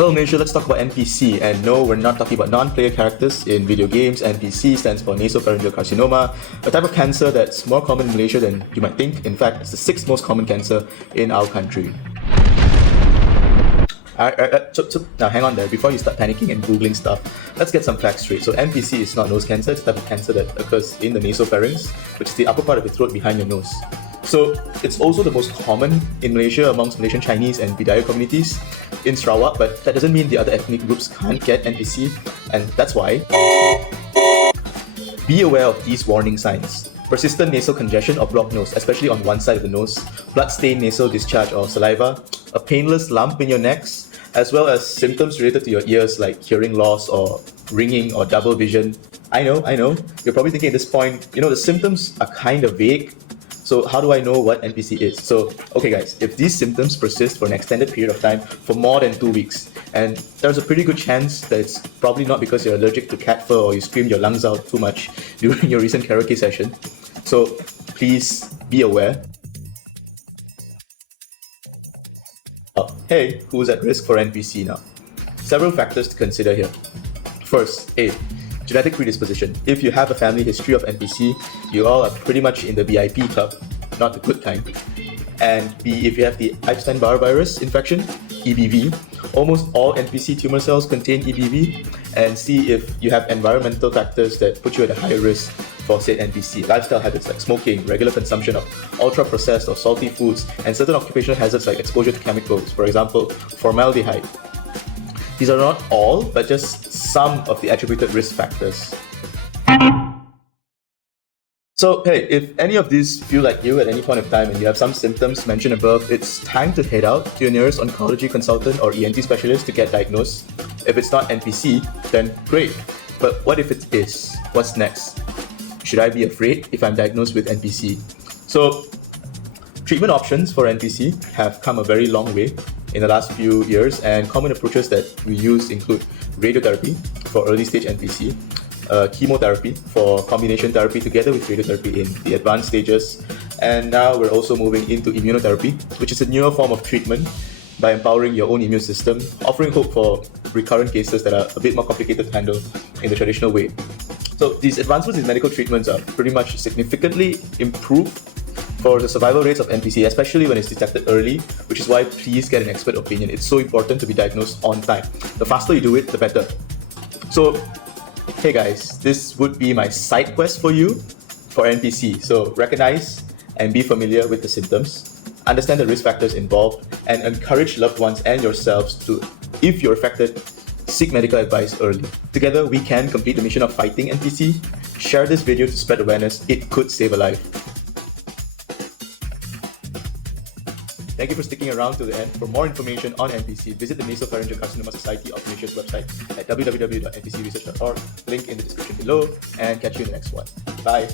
Hello Malaysia, let's talk about NPC. And no, we're not talking about non-player characters in video games. NPC stands for Nasopharyngeal Carcinoma, a type of cancer that's more common in Malaysia than you might think. In fact, it's the 6th most common cancer in our country. Now hang on there, before you start panicking and googling stuff, let's get some facts straight. So NPC is not nose cancer, it's a type of cancer that occurs in the nasopharynx, which is the upper part of your throat behind your nose. So it's also the most common in Malaysia amongst Malaysian Chinese and Bidayuh communities in Sarawak, but that doesn't mean the other ethnic groups can't get NPC, and that's why. Be aware of these warning signs. Persistent nasal congestion or blocked nose, especially on one side of the nose, blood-stained nasal discharge or saliva, a painless lump in your necks, as well as symptoms related to your ears like hearing loss or ringing or double vision. I know, you're probably thinking at this point, the symptoms are kind of vague. So how do I know what NPC is? So, okay guys, if these symptoms persist for an extended period of time for more than 2 weeks, and there's a pretty good chance that it's probably not because you're allergic to cat fur or you screamed your lungs out too much during your recent karaoke session. So please be aware. Hey, who's at risk for NPC now? Several factors to consider here. First, A, genetic predisposition. If you have a family history of NPC, you all are pretty much in the VIP club, not the good kind. And B, if you have the Epstein-Barr virus infection, EBV, almost all NPC tumor cells contain EBV. And C, if you have environmental factors that put you at a higher risk for said NPC. Lifestyle habits like smoking, regular consumption of ultra-processed or salty foods, and certain occupational hazards like exposure to chemicals, for example, formaldehyde. These are not all, but just some of the attributed risk factors. So, hey, if any of these feel like you at any point of time and you have some symptoms mentioned above, it's time to head out to your nearest oncology consultant or ENT specialist to get diagnosed. If it's not NPC, then great. But what if it is? What's next? Should I be afraid if I'm diagnosed with NPC? So, treatment options for NPC have come a very long way in the last few years, and common approaches that we use include radiotherapy for early stage NPC, chemotherapy for combination therapy together with radiotherapy in the advanced stages, and now we're also moving into immunotherapy, which is a newer form of treatment by empowering your own immune system, offering hope for recurrent cases that are a bit more complicated to handle in the traditional way. So these advancements in medical treatments are pretty much significantly improved for the survival rates of NPC, especially when it's detected early, which is why please get an expert opinion. It's so important to be diagnosed on time. The faster you do it, the better. So, hey guys, this would be my side quest for you for NPC. So recognize and be familiar with the symptoms, understand the risk factors involved, and encourage loved ones and yourselves to, if you're affected, seek medical advice early. Together, we can complete the mission of fighting NPC. Share this video to spread awareness. It could save a life. Thank you for sticking around to the end. For more information on NPC, visit the Nasopharyngeal Carcinoma Society of Malaysia's website at www.npcresearch.org, link in the description below, and catch you in the next one. Bye!